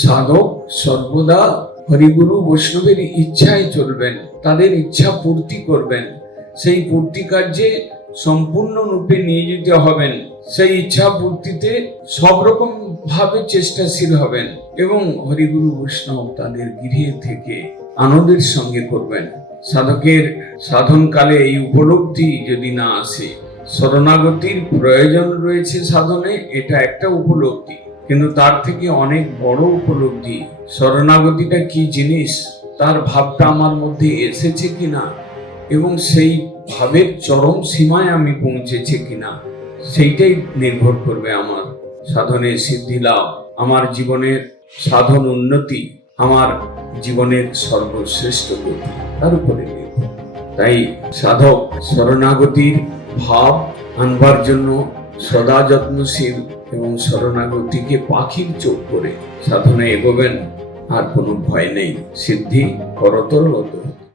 সাধক সর্বদা হরিগুরু বৈষ্ণবের ইচ্ছায় চলবেন, তাদের ইচ্ছা পূর্তি করবেন, সেই পূর্তি কার্যে সম্পূর্ণরূপে নিয়োজিত হবেন, সেই ইচ্ছা পূর্তিতে সব রকম ভাবে চেষ্টাশীল হবেন এবং হরিগুরু বৈষ্ণব তাদের গৃহে থেকে আনন্দের সঙ্গে করবেন। সাধকের সাধনকালে এই উপলব্ধি যদি না আসে, শরণাগতির প্রয়োজন রয়েছে সাধনে, এটা একটা উপলব্ধি, কিন্তু তার থেকে অনেক বড় উপলব্ধি শরণাগতিটা কি জিনিস, তার ভাবটা আমার মধ্যে এসেছে কিনা এবং সেই ভাবের চরম সীমায় আমি পৌঁছেছি কিনা, সেইটাই নির্ভর করবে আমার সাধনের সিদ্ধি লাভ, আমার জীবনের সাধন উন্নতি, আমার জীবনের সর্বশ্রেষ্ঠ গতি, তার উপরে নির্ভর। তাই সাধক শরণাগতির ভাব আনবার জন্য সদা যত্নশীল এবং শরণাগতিকে পাখির চোখ করে সাধনে এগোবেন, আর কোনো ভয় নেই, সিদ্ধি করতল হতো।